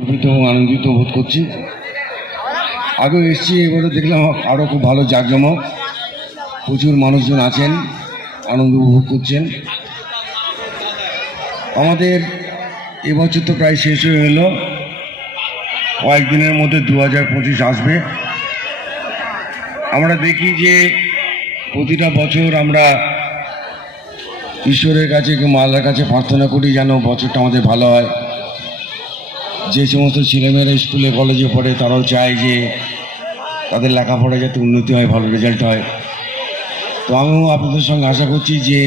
গর্বিত এবং আনন্দিত বোধ করছি। আগেও এসেছি, এবারে দেখলাম আরও খুব ভালো জাঁকজমক, প্রচুর মানুষজন আছেন, আনন্দ উপভোগ করছেন। আমাদের এবছর তো প্রায় শেষ হয়ে এলো, কয়েকদিনের মধ্যে 2025 আসবে। আমরা দেখি যে প্রতিটা বছর আমরা ঈশ্বরের কাছে কিংবা আল্লাহর কাছে প্রার্থনা করি যেন বছরটা আমাদের ভালো হয়। যে সমস্ত ছেলেমেয়েরা স্কুলে কলেজে পড়ে তারাও চায় যে তাদের লেখাপড়া যাতে উন্নতি হয়, ভালো রেজাল্ট হয়। তো আমিও আপনাদের সঙ্গে আশা করছি যে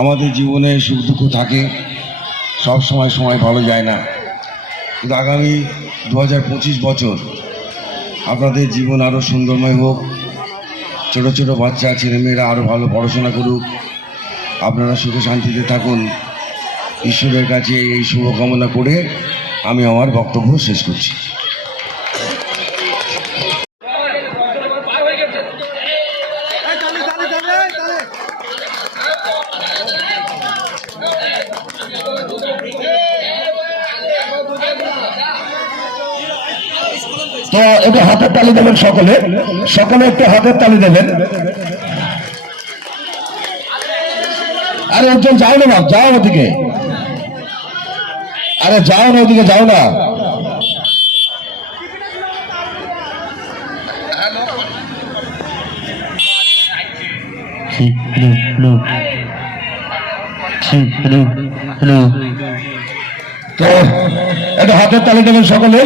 আমাদের জীবনে সুখ দুঃখ থাকে, সব সময় ভালো যায় না, কিন্তু আগামী 2025 বছর আপনাদের জীবন আরও সুন্দরময় হোক। ছোট ছোট বাচ্চা ছেলেমেয়েরা আরও ভালো পড়াশোনা করুক, আপনারা সুখে শান্তিতে থাকুন, ঈশ্বরের কাছে এই শুভকামনা করে আমি আমার বক্তব্য শেষ করছি। তো একটু হাতের তালি দেবেন, সকলে একটু হাতের তালি দেবেন। আরে একজন যাও না, যাও ওদিকে, আরে যাও না ওদিকে, যাও না। তো একটু হাতের তালি দেবেন সকলে।